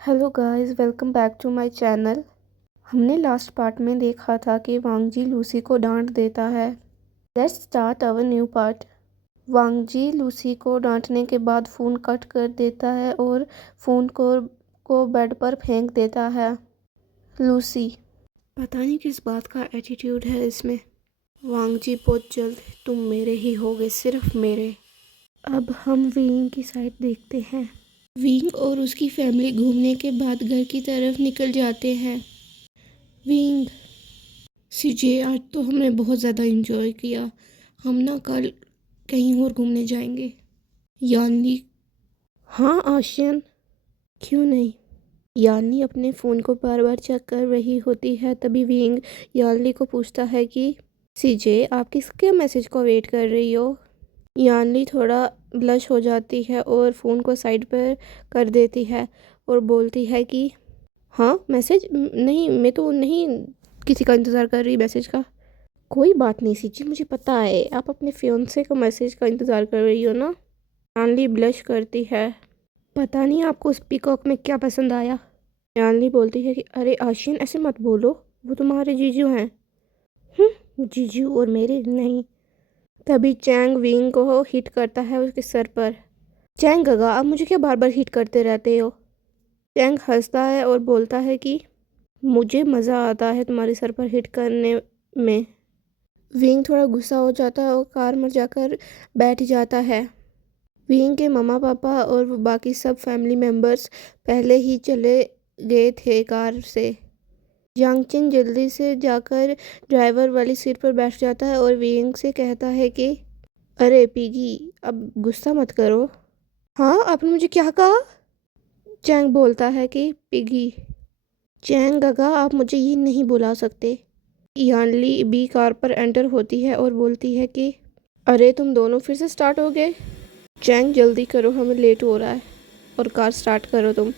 Hello guys, welcome back to my channel. हमने last part में देखा था कि वांगजी लूसी को डांट देता है। Let's start our new part. Wangji Lucy को डांटने के बाद फ़ोन कट कर देता है और फ़ोन को बेड पर फेंक देता है। लूसी, पता नहीं किस बात का एटीट्यूड है इसमें। वांगजी, बहुत जल्द तुम मेरे ही होगे, सिर्फ मेरे। अब हम विंग की साइड देखते हैं। विंग और उसकी फैमिली घूमने के बाद घर की तरफ निकल जाते हैं। विंग, सीजे, आज तो हमने बहुत ज़्यादा एंजॉय किया। हम ना कल कहीं और घूमने जाएंगे। यानी, हाँ आशियन, क्यों नहीं। यानी अपने फ़ोन को बार बार चेक कर रही होती है। तभी विंग यानली को पूछता है कि सीजे, आप किसके मैसेज को वेट कर रही हो। यानली थोड़ा ब्लश हो जाती है और फ़ोन को साइड पर कर देती है और बोलती है कि हाँ, मैसेज नहीं, मैं तो नहीं किसी का इंतज़ार कर रही मैसेज का। कोई बात नहीं सीची, मुझे पता है आप अपने फियोंसे का मैसेज का इंतज़ार कर रही हो ना। जानली ब्लश करती है। पता नहीं आपको उस पीकॉक में क्या पसंद आया। जानली बोलती है कि अरे आशियन, ऐसे मत बोलो, वो तुम्हारे जीजू हैं। जीजू और मेरे नहीं। तभी चैंग विंग को हिट करता है उसके सर पर। चैंग गगा, आप मुझे क्या बार बार हिट करते रहते हो। चैंग हंसता है और बोलता है कि मुझे मज़ा आता है तुम्हारे सर पर हिट करने में। विंग थोड़ा गुस्सा हो जाता है और कार में जाकर बैठ जाता है। विंग के मम्मा पापा और बाकी सब फैमिली मेम्बर्स पहले ही चले गए थे कार से। यांगचिन जल्दी से जाकर ड्राइवर वाली सीट पर बैठ जाता है और विंग से कहता है कि अरे पिगी, अब गुस्सा मत करो। हाँ, आपने मुझे क्या कहा। चैंग बोलता है कि पिगी। चैंग गगा, आप मुझे ये नहीं बुला सकते। यानली बी कार पर एंटर होती है और बोलती है कि अरे तुम दोनों फिर से स्टार्ट हो गए। चैंग जल्दी करो, हमें लेट हो रहा है और कार स्टार्ट करो तुम।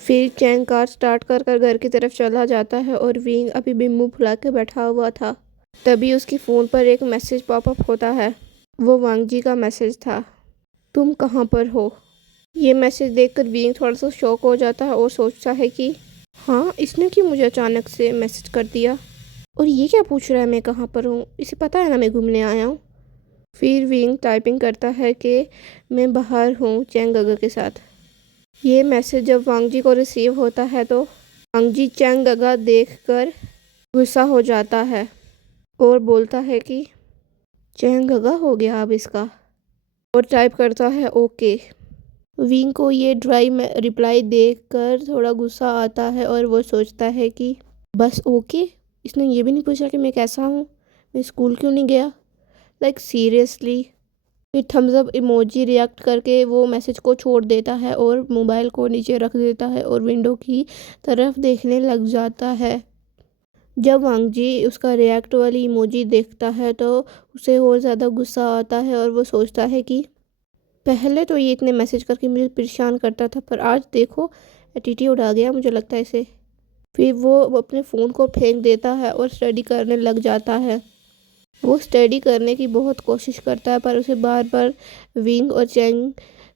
फिर चैंग कार स्टार्ट कर कर घर की तरफ चला जाता है और विंग अभी भी मुंह फुला के बैठा हुआ था। तभी उसकी फ़ोन पर एक मैसेज पॉपअप होता है। वो वांगजी का मैसेज था। तुम कहाँ पर हो। ये मैसेज देखकर विंग थोड़ा सा शॉक हो जाता है और सोचता है कि हाँ, इसने क्यों मुझे अचानक से मैसेज कर दिया और ये क्या पूछ रहा है मैं कहाँ पर हूँ। इसे पता है ना मैं घूमने आया हूँ। फिर विंग टाइपिंग करता है कि मैं बाहर हूँ चैंग गगा के साथ। ये मैसेज जब वांगजी को रिसीव होता है तो वांगजी चैंग गगा देखकर गुस्सा हो जाता है और बोलता है कि चैंग गगा हो गया अब इसका, और टाइप करता है ओके। विंग को ये ड्राई रिप्लाई देखकर थोड़ा गुस्सा आता है और वो सोचता है कि बस ओके, इसने ये भी नहीं पूछा कि मैं कैसा हूँ, मैं स्कूल क्यों नहीं गया। Like seriously. फिर थम्स अप इमोजी रिएक्ट करके वो मैसेज को छोड़ देता है और मोबाइल को नीचे रख देता है और विंडो की तरफ देखने लग जाता है। जब वांगजी उसका रिएक्ट वाली इमोजी देखता है तो उसे और ज़्यादा गुस्सा आता है और वो सोचता है कि पहले तो ये इतने मैसेज करके मुझे परेशान करता था, पर आज देखो एटीट्यूड आ गया मुझे लगता है इसे। फिर वो अपने फ़ोन को फेंक देता है और स्टडी करने लग जाता है। वो स्टडी करने की बहुत कोशिश करता है पर उसे बार बार विंग और चैंग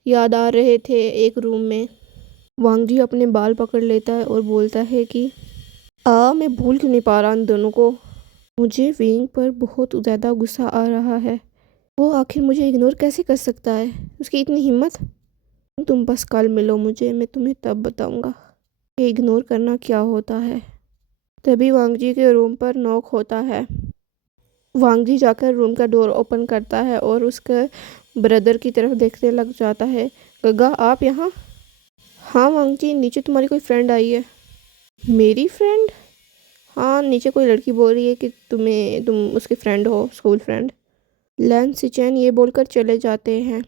याद आ रहे थे एक रूम में। वांगजी अपने बाल पकड़ लेता है और बोलता है कि मैं भूल क्यों नहीं पा रहा इन दोनों को। मुझे विंग पर बहुत ज़्यादा गुस्सा आ रहा है। वो आखिर मुझे इग्नोर कैसे कर सकता है, उसकी इतनी हिम्मत। तुम बस कल मिलो मुझे, मैं तुम्हें तब बताऊंगा कि इग्नोर करना क्या होता है। तभी वांगजी के रूम पर नॉक होता है। वांगजी जाकर रूम का डोर ओपन करता है और उसके ब्रदर की तरफ देखने लग जाता है। गगा, आप यहाँ। हाँ वांगजी, नीचे तुम्हारी कोई फ्रेंड आई है। मेरी फ्रेंड। हाँ, नीचे कोई लड़की बोल रही है कि तुम उसकी फ्रेंड हो, स्कूल फ्रेंड। लैन सिचैन ये बोलकर चले जाते हैं।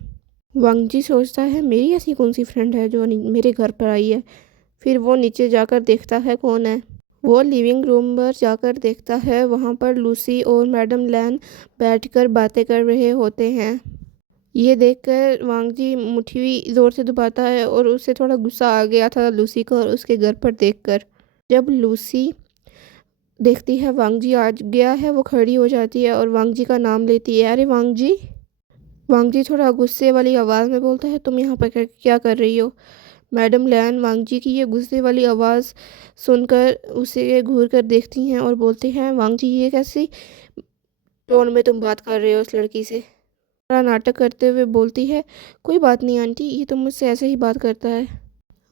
वांगजी सोचता है मेरी ऐसी कौन सी फ्रेंड है जो मेरे घर पर आई है। फिर वो नीचे जाकर देखता है कौन है। वो लिविंग रूम पर जाकर देखता है, वहाँ पर लूसी और मैडम लैन बैठकर बातें कर रहे होते हैं। ये देखकर वांगजी मुट्ठी ज़ोर से दबाता है और उसे थोड़ा गुस्सा आ गया था लूसी को और उसके घर पर देखकर। जब लूसी देखती है वांगजी आ गया है, वो खड़ी हो जाती है और वांगजी का नाम लेती है। अरे वांगजी। वांगजी थोड़ा गुस्से वाली आवाज़ में बोलता है तुम यहाँ पर क्या कर रही हो। मैडम लैन वांगजी की ये गुस्से वाली आवाज़ सुनकर उसे घूर कर देखती हैं और बोलती हैं, वांगजी ये कैसी टोन में तुम बात कर रहे हो उस लड़की से। थोड़ा नाटक करते हुए बोलती है, कोई बात नहीं आंटी, ये तो मुझसे ऐसे ही बात करता है।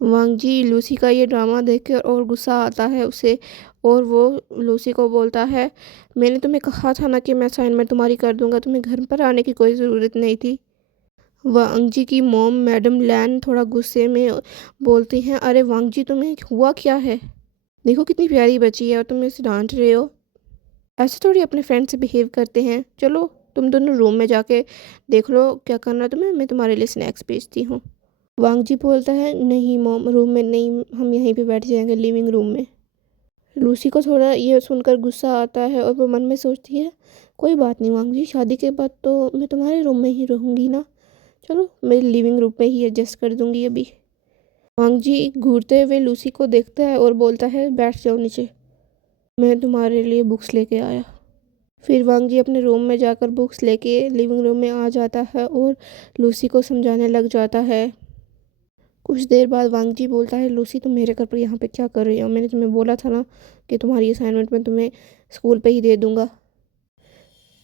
वांगजी लूसी का ये ड्रामा देखकर और गुस्सा आता है उसे, और वो लूसी को बोलता है, मैंने तुम्हें कहा था ना कि मैं असाइनमेंट तुम्हारी कर दूंगा, तुम्हें घर पर आने की कोई ज़रूरत नहीं थी। वांगजी की मॉम मैडम लैन थोड़ा गुस्से में बोलती हैं, अरे वांगजी तुम्हें हुआ क्या है, देखो कितनी प्यारी बच्ची है और तुम इसे डांट रहे हो, ऐसे थोड़ी अपने फ्रेंड से बिहेव करते हैं। चलो तुम दोनों रूम में जाके देख लो क्या करना तुम्हें, मैं तुम्हारे लिए स्नैक्स भेजती हूँ। वांगजी बोलता है, नहीं मॉम, रूम में नहीं, हम यहीं पे बैठ जाएंगे लिविंग रूम में। लूसी को थोड़ा ये सुनकर गुस्सा आता है और वो मन में सोचती है, कोई बात नहीं वांगजी, शादी के बाद तो मैं तुम्हारे रूम में ही रहूँगी ना, चलो मैं लिविंग रूम में ही एडजस्ट कर दूँगी अभी। वांगजी घूरते हुए लूसी को देखता है और बोलता है, बैठ जाओ नीचे, मैं तुम्हारे लिए बुक्स लेके आया। फिर वांगजी अपने रूम में जाकर बुक्स लेके लिविंग रूम में आ जाता है और लूसी को समझाने लग जाता है। कुछ देर बाद वांगजी बोलता है, लूसी तुम मेरे घर पर यहाँ पे क्या कर रही हो, मैंने तुम्हें बोला था ना कि तुम्हारी असाइनमेंट मैं तुम्हें स्कूल पे ही दे दूँगा।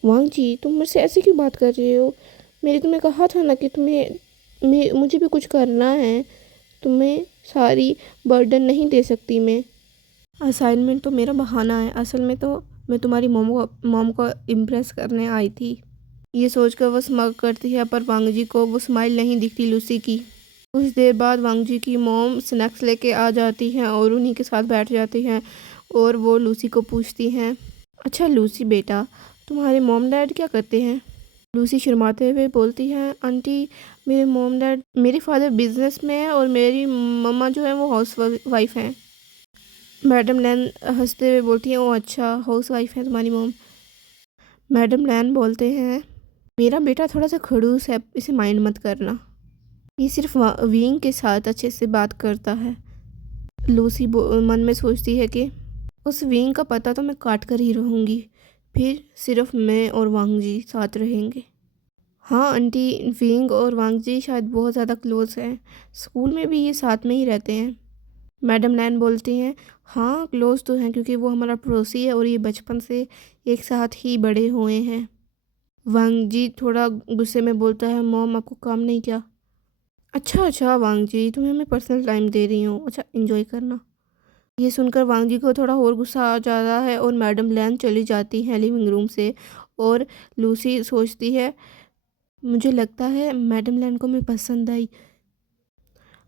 वांगजी तुम मुझसे ऐसे क्यों बात कर रहे हो, मैंने तुम्हें कहा था ना कि मुझे भी कुछ करना है, तुम्हें सारी बर्डन नहीं दे सकती मैं, असाइनमेंट तो मेरा बहाना है, असल में तो मैं तुम्हारी मॉम को इम्प्रेस करने आई थी। ये सोचकर वो स्माइल करती है, पर वांगजी को वो स्माइल नहीं दिखती लूसी की। कुछ देर बाद वांगजी की मॉम स्नैक्स लेके आ जाती हैं और उन्हीं के साथ बैठ जाती हैं और वो लूसी को पूछती हैं, अच्छा लूसी बेटा, तुम्हारे मॉम डैड क्या करते हैं। लूसी शर्माते हुए बोलती है, आंटी मेरे मॉम डैड, मेरे फादर बिजनेस में है और मेरी मम्मा जो है वो हाउस वाइफ हैं। मैडम लैन हंसते हुए बोलती हैं, ओ अच्छा, हाउस वाइफ है तुम्हारी मॉम। मैडम लैन बोलते हैं, मेरा बेटा थोड़ा सा खड़ूस है, इसे माइंड मत करना, ये सिर्फ विंग के साथ अच्छे से बात करता है। लूसी मन में सोचती है कि उस विंग का पता तो मैं काट कर ही रहूँगी, फिर सिर्फ मैं और वांगजी साथ रहेंगे। हाँ आंटी, विंग और वांगजी शायद बहुत ज़्यादा क्लोज हैं, स्कूल में भी ये साथ में ही रहते हैं। मैडम लैन बोलती हैं, हाँ क्लोज तो हैं क्योंकि वो हमारा पड़ोसी है और ये बचपन से एक साथ ही बड़े हुए हैं। वांगजी थोड़ा गुस्से में बोलता है, मॉम आपको काम नहीं क्या। अच्छा वांगजी, तुम्हें मैं पर्सनल टाइम दे रही हूँ, अच्छा एंजॉय करना। ये सुनकर वांगजी को थोड़ा और गुस्सा आ जाता है और मैडम लैन चली जाती है लिविंग रूम से, और लूसी सोचती है, मुझे लगता है मैडम लैन को मैं पसंद आई।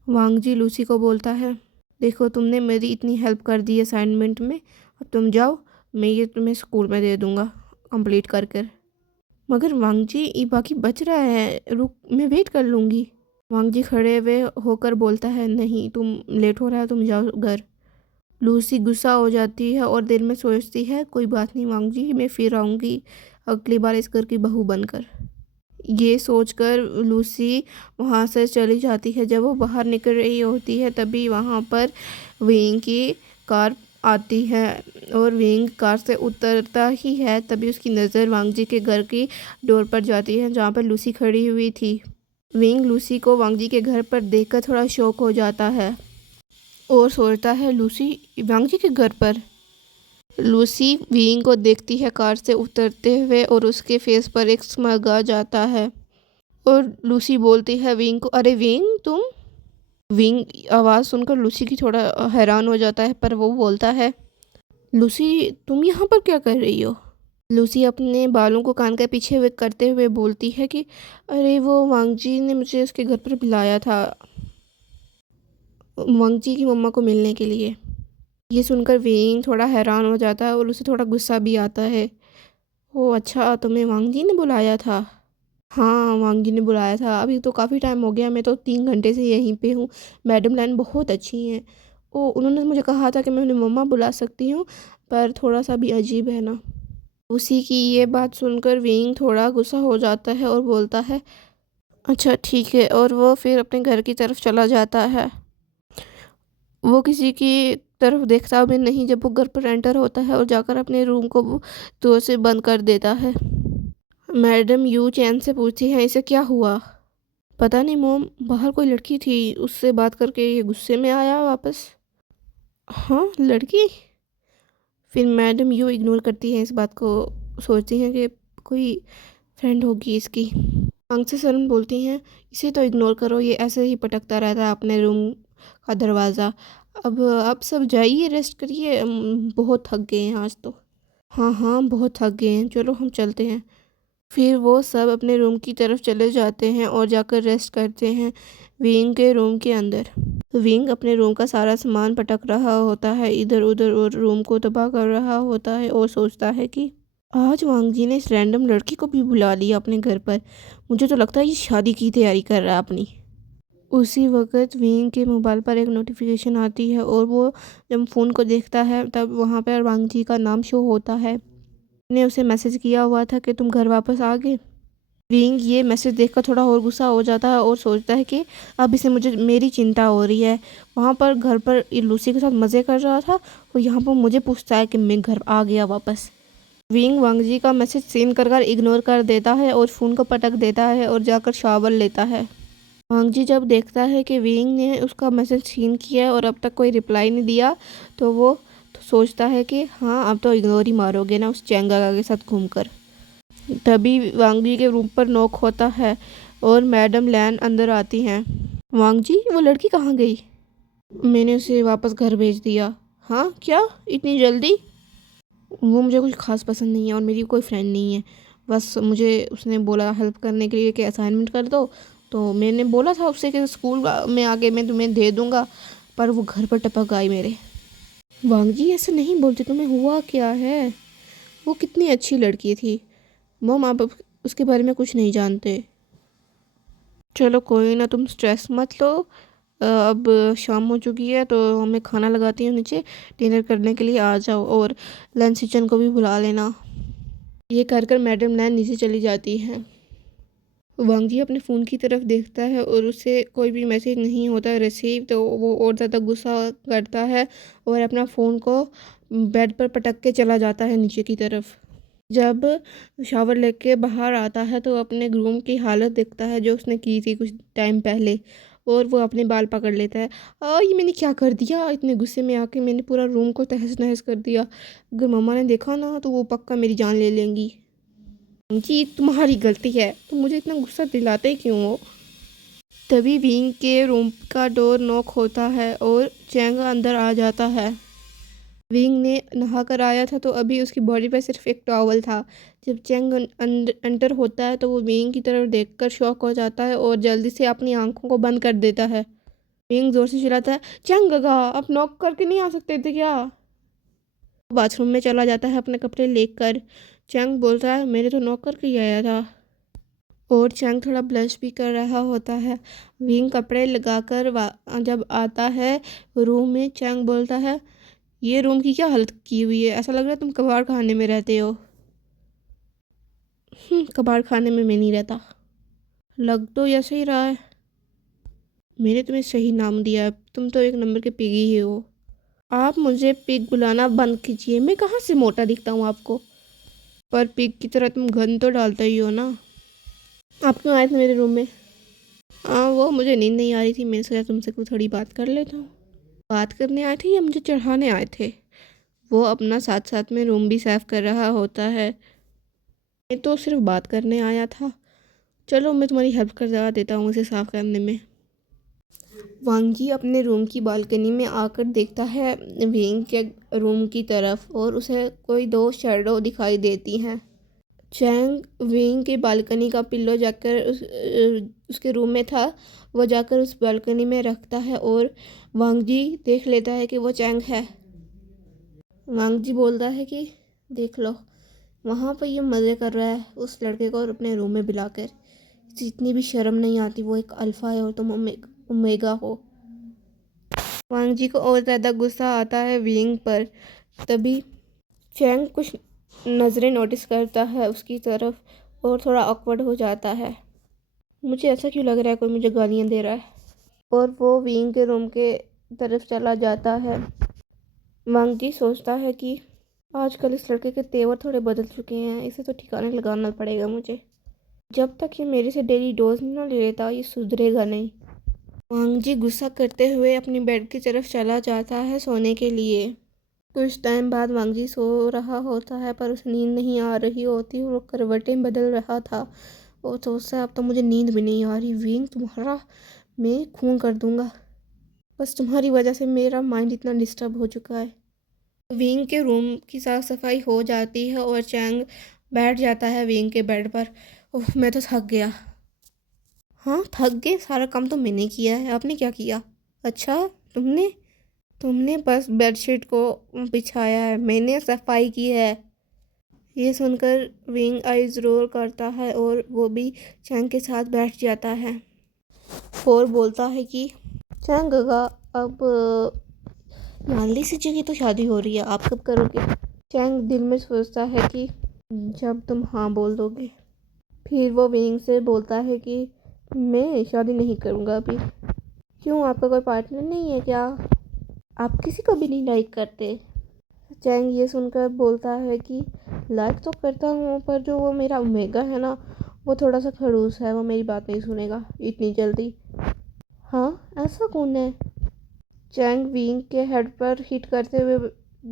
वांगजी लूसी को बोलता है, देखो तुमने मेरी इतनी हेल्प कर दी असाइनमेंट में, अब तुम जाओ, मैं ये तुम्हें स्कूल में दे दूँगा कंप्लीट कर कर। मगर वांगजी ये बाकी बच रहा है, रुक मैं वेट कर लूँगी। वांगजी खड़े हुए होकर बोलता है, नहीं तुम लेट हो रहा है, तुम जाओ घर। लूसी गुस्सा हो जाती है और दिल में सोचती है, कोई बात नहीं वांगजी, मैं फिर आऊँगी अगली बार इस घर की बहू बनकर। ये सोचकर लूसी वहाँ से चली जाती है। जब वो बाहर निकल रही होती है तभी वहाँ पर विंग की कार आती है और विंग कार से उतरता ही है तभी उसकी नज़र वांगजी के घर की डोर पर जाती है जहाँ पर लूसी खड़ी हुई थी। विंग लूसी को वांगजी के घर पर देखकर थोड़ा शॉक हो जाता है और सोचता है, लूसी वांगजी के घर पर। लूसी विंग को देखती है कार से उतरते हुए और उसके फेस पर एक स्माइल आ जाता है और लूसी बोलती है विंग को, अरे विंग तुम। विंग आवाज़ सुनकर लूसी की थोड़ा हैरान हो जाता है, पर वो बोलता है, लूसी तुम यहाँ पर क्या कर रही हो। लूसी अपने बालों को कान के पीछे हुए करते हुए बोलती है कि अरे वो वांगजी ने मुझे उसके घर पर बुलाया था, वांगजी की मम्मा को मिलने के लिए। ये सुनकर विंग थोड़ा हैरान हो जाता है और उसे थोड़ा गुस्सा भी आता है। ओह अच्छा, तुम्हें वांगजी ने बुलाया था। हाँ वांगजी ने बुलाया था, अभी तो काफ़ी टाइम हो गया, मैं तो 3 घंटे से यहीं पे हूँ। मैडम लैन बहुत अच्छी हैं, ओ उन्होंने मुझे कहा था कि मैं उन्हें मम्मा बुला सकती हूँ, पर थोड़ा सा भी अजीब है ना। उसी की ये बात सुनकर विंग थोड़ा गुस्सा हो जाता है और बोलता है, अच्छा ठीक है, और वो फिर अपने घर की तरफ चला जाता है। वो किसी की तरफ देखता भी नहीं जब वो घर पर एंटर होता है और जाकर अपने रूम को वो door से बंद कर देता है। मैडम यू चैन से पूछती हैं, इसे क्या हुआ। पता नहीं मोम, बाहर कोई लड़की थी, उससे बात करके ये गुस्से में आया वापस। हाँ, लड़की। फिर मैडम यूँ इग्नोर करती हैं इस बात को, सोचती हैं कि कोई फ्रेंड होगी इसकी। आंख से सरन बोलती हैं, इसे तो इग्नोर करो, ये ऐसे ही पटकता रहता है अपने रूम का दरवाज़ा। अब सब जाइए, रेस्ट करिए, बहुत थक गए हैं आज तो। हाँ हाँ, बहुत थक गए हैं, चलो हम चलते हैं। फिर वो सब अपने रूम की तरफ चले जाते हैं और जाकर रेस्ट करते हैं विंग के रूम के अंदर। विंग अपने रूम का सारा सामान पटक रहा होता है इधर उधर और रूम को तबाह कर रहा होता है और सोचता है कि आज वांग जी ने इस रैंडम लड़की को भी बुला लिया अपने घर पर। मुझे तो लगता है ये शादी की तैयारी कर रहा है अपनी। उसी वक्त विंग के मोबाइल पर एक नोटिफिकेशन आती है और वो जब फ़ोन को देखता है तब वहाँ पर वांग जी का नाम शो होता है। ने उसे मैसेज किया हुआ था कि तुम घर वापस आ गए। विंग ये मैसेज देखकर थोड़ा और गुस्सा हो जाता है और सोचता है कि अब इसे मुझे मेरी चिंता हो रही है। वहाँ पर घर पर ये लूसी के साथ मज़े कर रहा था और यहाँ पर मुझे पूछता है कि मैं घर आ गया वापस। विंग वांग जी का मैसेज सीन कर इग्नोर कर देता है और फ़ोन को पटक देता है और जाकर शावर लेता है। वांग जी जब देखता है कि विंग ने उसका मैसेज सीन किया है और अब तक कोई रिप्लाई नहीं दिया तो वो सोचता है कि हाँ, अब तो इग्नोर ही मारोगे ना उस चैंगा के साथ घूमकर। तभी वांग जी के रूम पर नॉक होता है और मैडम लैन अंदर आती हैं। वांग जी, वो लड़की कहाँ गई? मैंने उसे वापस घर भेज दिया। हाँ, क्या इतनी जल्दी? वो मुझे कुछ खास पसंद नहीं है और मेरी कोई फ्रेंड नहीं है। बस मुझे उसने बोला हेल्प करने के लिए कि असाइनमेंट कर दो, तो मैंने बोला था उससे कि स्कूल में आके मैं तुम्हें दे दूँगा, पर वो घर पर टपक आई मेरे। वांग जी, ऐसे नहीं बोलते, तुम्हें हुआ क्या है? वो कितनी अच्छी लड़की थी। मम, आप उसके बारे में कुछ नहीं जानते। चलो कोई ना, तुम स्ट्रेस मत लो। अब शाम हो चुकी है तो हमें खाना लगाती हूँ नीचे, डिनर करने के लिए आ जाओ और लंच किचन को भी बुला लेना। ये कर मैडम नैन नीचे चली जाती हैं। वांग जी अपने फ़ोन की तरफ देखता है और उसे कोई भी मैसेज नहीं होता रिसीव, तो वो और ज़्यादा गुस्सा करता है और अपना फ़ोन को बेड पर पटक के चला जाता है नीचे की तरफ। जब शावर लेके बाहर आता है तो अपने रूम की हालत देखता है जो उसने की थी कुछ टाइम पहले, और वो अपने बाल पकड़ लेता है। ये मैंने क्या कर दिया, इतने गुस्से में आके मैंने पूरा रूम को तहस नहस कर दिया। अगर मम्मा ने देखा ना तो वो पक्का मेरी जान ले लेंगी। जी, तुम्हारी गलती है, तुम मुझे इतना गुस्सा दिलाते ही क्यों हो? तभी विंग के रूम का डोर नॉक होता है और चैंग अंदर आ जाता है। विंग ने नहा कर आया था तो अभी उसकी बॉडी पर सिर्फ एक टॉवल था। जब चैंग एंटर होता है तो वो विंग की तरफ देखकर शॉक हो जाता है और जल्दी से अपनी आंखों को बंद कर देता है। विंग जोर से चिल्लाता है, चैंग गगा, आप नॉक करके नहीं आ सकते थे क्या? बाथरूम में चला जाता है अपने कपड़े लेकर। चैंग बोलता है, मैंने तो नॉक करके ही आया था। और चैंग थोड़ा ब्लश भी कर रहा होता है। विंग कपड़े लगाकर जब आता है रूम में, चैंग बोलता है, ये रूम की क्या हालत की हुई है, ऐसा लग रहा है तुम कबाड़ खाने में रहते हो। कबाड़ खाने में मैं नहीं रहता। लग तो ऐसे ही रहा है। मैंने तुम्हें सही नाम दिया है, तुम तो एक नंबर के पिगी ही हो। आप मुझे पिग बुलाना बंद कीजिए, मैं कहाँ से मोटा दिखता हूँ आपको? पर पिग की तरह तुम गंद तो डालते ही हो ना। आप क्यों आए थे मेरे रूम में? हाँ, वो मुझे नींद नहीं आ रही थी, मैंने सोचा तुमसे कोई थोड़ी बात कर लेता हूँ। बात करने आए थे या मुझे चढ़ाने आए थे? वो अपना साथ साथ में रूम भी साफ कर रहा होता है। मैं तो सिर्फ बात करने आया था। चलो मैं तुम्हारी हेल्प कर देता हूँ उसे साफ करने में। वांग जी अपने रूम की बालकनी में आकर देखता है विंग के रूम की तरफ और उसे कोई दो शैडो दिखाई देती हैं। चैंग विंग की बालकनी का पिल्लो जाकर उसके रूम में था, वो जाकर उस बालकनी में रखता है और वांग जी देख लेता है कि वो चैंग है। वांग जी बोलता है कि देख लो, वहाँ पर ये मज़े कर रहा है उस लड़के को अपने रूम में बुलाकर। इसे इतनी भी शर्म नहीं आती, वो एक अल्फ़ा है और तुम ओमेगा हो। वांग जी को और ज़्यादा गुस्सा आता है विंग पर। तभी चैंग कुछ नज़रें नोटिस करता है उसकी तरफ और थोड़ा ऑकवर्ड हो जाता है। मुझे ऐसा क्यों लग रहा है कोई मुझे गालियाँ दे रहा है। और वो विंग के रूम के तरफ चला जाता है। वांग जी सोचता है कि आजकल इस लड़के के तेवर थोड़े बदल चुके हैं, इसे तो ठिकाने लगाना पड़ेगा मुझे। जब तक ये मेरे से डेली डोज नहीं ले लेता ये सुधरेगा नहीं। वांग जी गुस्सा करते हुए अपनी बेड की तरफ चला जाता है सोने के लिए। कुछ टाइम बाद वांग जी सो रहा होता है पर उसे नींद नहीं आ रही होती। वो करवटें बदल रहा था और सोचता है अब तो मुझे नींद भी नहीं आ रही। विंग तुम्हारा मैं खून कर दूंगा। बस तुम्हारी वजह से मेरा माइंड इतना डिस्टर्ब हो चुका है। विंग के रूम की साफ सफाई हो जाती है और चैंग बैठ जाता है विंग के बेड पर। ओह मैं तो थक गया। हाँ थक गए, सारा काम तो मैंने किया है, आपने क्या किया? अच्छा तुमने तुमने बस बेडशीट को बिछाया है, मैंने सफाई की है। ये सुनकर विंग आइज रोल करता है और वो भी चैंग के साथ बैठ जाता है और बोलता है कि चैंग गगा अब मानली सी जी की तो शादी हो रही है, आप कब करोगे? चैंग दिल में सोचता है कि जब तुम हाँ बोल दोगे। फिर वो विंग से बोलता है कि मैं शादी नहीं करूँगा अभी। क्यों, आपका कोई पार्टनर नहीं है क्या? आप किसी को भी नहीं लाइक करते? चैंग ये सुनकर बोलता है कि लाइक तो करता हूँ पर जो वो मेरा ओमेगा है ना वो थोड़ा सा खड़ूस है, वो मेरी बात नहीं सुनेगा इतनी जल्दी। हाँ ऐसा कौन है? चैंग विंग के हेड पर हिट करते हुए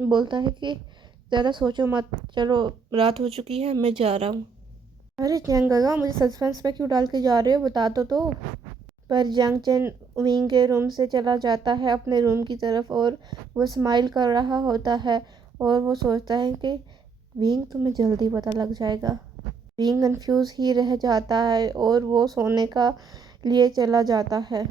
बोलता है कि ज़्यादा सोचो मत, चलो रात हो चुकी है, मैं जा रहा हूँ। अरे चैंग गगा मुझे सस्पेंस में क्यों डाल के जा रहे हो, बता दो तो। पर जंग चैन विंग के रूम से चला जाता है अपने रूम की तरफ और वो स्माइल कर रहा होता है और वो सोचता है कि विंग तुम्हें जल्दी पता लग जाएगा। विंग कंफ्यूज ही रह जाता है और वो सोने का लिए चला जाता है।